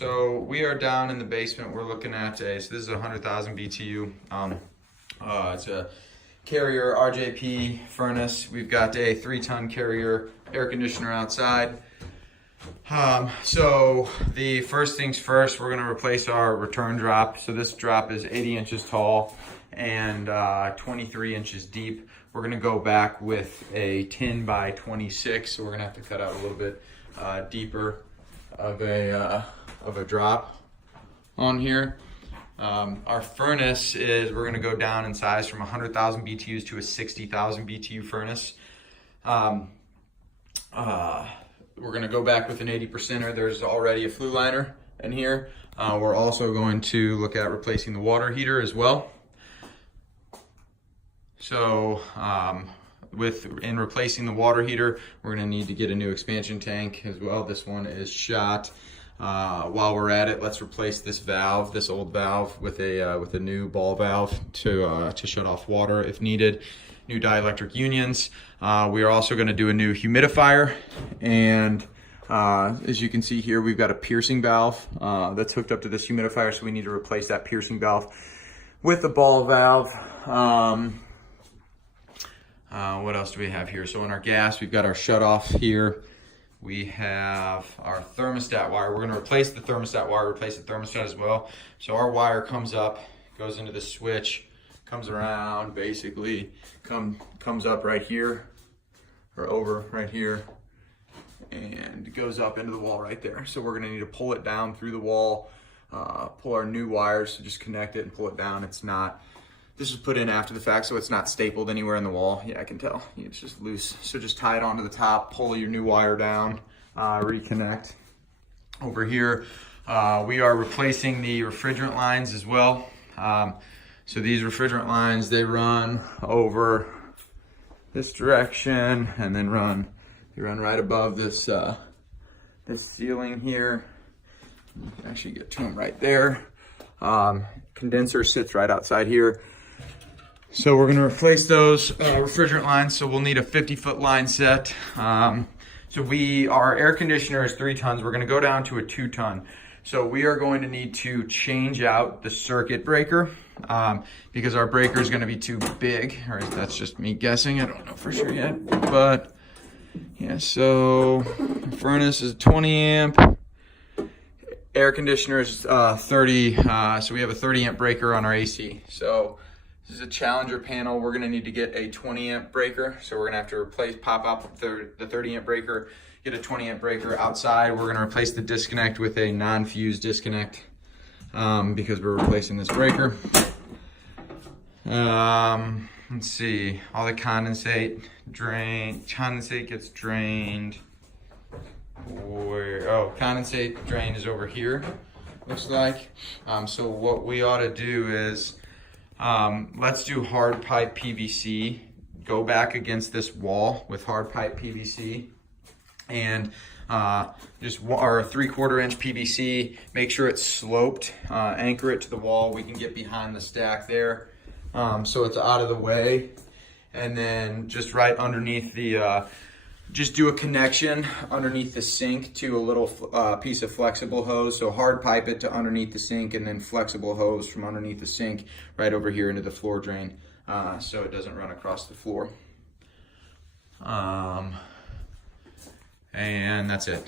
So we are down in the basement. We're looking at so this is a 100,000 BTU. It's a Carrier RJP furnace. We've got a 3-ton Carrier air conditioner outside. So the first things first, we're gonna replace our return drop. So this drop is 80 inches tall and 23 inches deep. We're gonna go back with a 10 by 26. So we're gonna have to cut out a little bit deeper of a drop on here. Our furnace is, we're gonna go down in size from 100,000 BTUs to a 60,000 BTU furnace. We're gonna go back with an 80%er. There's already a flue liner in here. We're also going to look at replacing the water heater as well. So in replacing the water heater, we're gonna need to get a new expansion tank as well. This one is shot. While we're at it, let's replace this valve, this old valve, with a new ball valve to shut off water if needed. New dielectric unions. We are also going to do a new humidifier, and as you can see here, we've got a piercing valve that's hooked up to this humidifier, so we need to replace that piercing valve with the ball valve. What else do we have here? So in our gas, we've got our shutoff here. We have our thermostat wire. We're going to replace the thermostat wire, replace the thermostat as well. So our wire comes up, goes into the switch, comes around, basically comes up right here, or over right here, and goes up into the wall right there. So we're gonna need to pull it down through the wall, pull our new wires, so just connect it and pull it down. It's not, this was put in after the fact, so it's not stapled anywhere in the wall. Yeah, I can tell, it's just loose. So just tie it onto the top, pull your new wire down, reconnect. Over here, we are replacing the refrigerant lines as well. So these refrigerant lines, they run over this direction and then they run right above this this ceiling here. You can actually get to them right there. Condenser sits right outside here. So we're gonna replace those refrigerant lines. So we'll need a 50-foot line set. So our air conditioner is 3 tons. We're gonna go down to a 2-ton. So we are going to need to change out the circuit breaker because our breaker is going to be too big, or that's just me guessing. I don't know for sure yet, but yeah, so furnace is 20 amp, air conditioner is 30, so we have a 30 amp breaker on our AC. So this is a Challenger panel. We're going to need to get a 20 amp breaker. So we're going to have to pop up the 30 amp breaker, get a 20 amp breaker outside. We're going to replace the disconnect with a non-fused disconnect because we're replacing this breaker. Let's see, all the condensate gets drained. Condensate drain is over here, looks like. So what we ought to do is, let's do hard pipe PVC, go back against this wall with hard pipe PVC, and just our 3/4 inch PVC, make sure it's sloped, anchor it to the wall. We can get behind the stack there, so it's out of the way. And then just right underneath the, just do a connection underneath the sink to a little piece of flexible hose. So hard pipe it to underneath the sink, and then flexible hose from underneath the sink right over here into the floor drain, so it doesn't run across the floor. And that's it.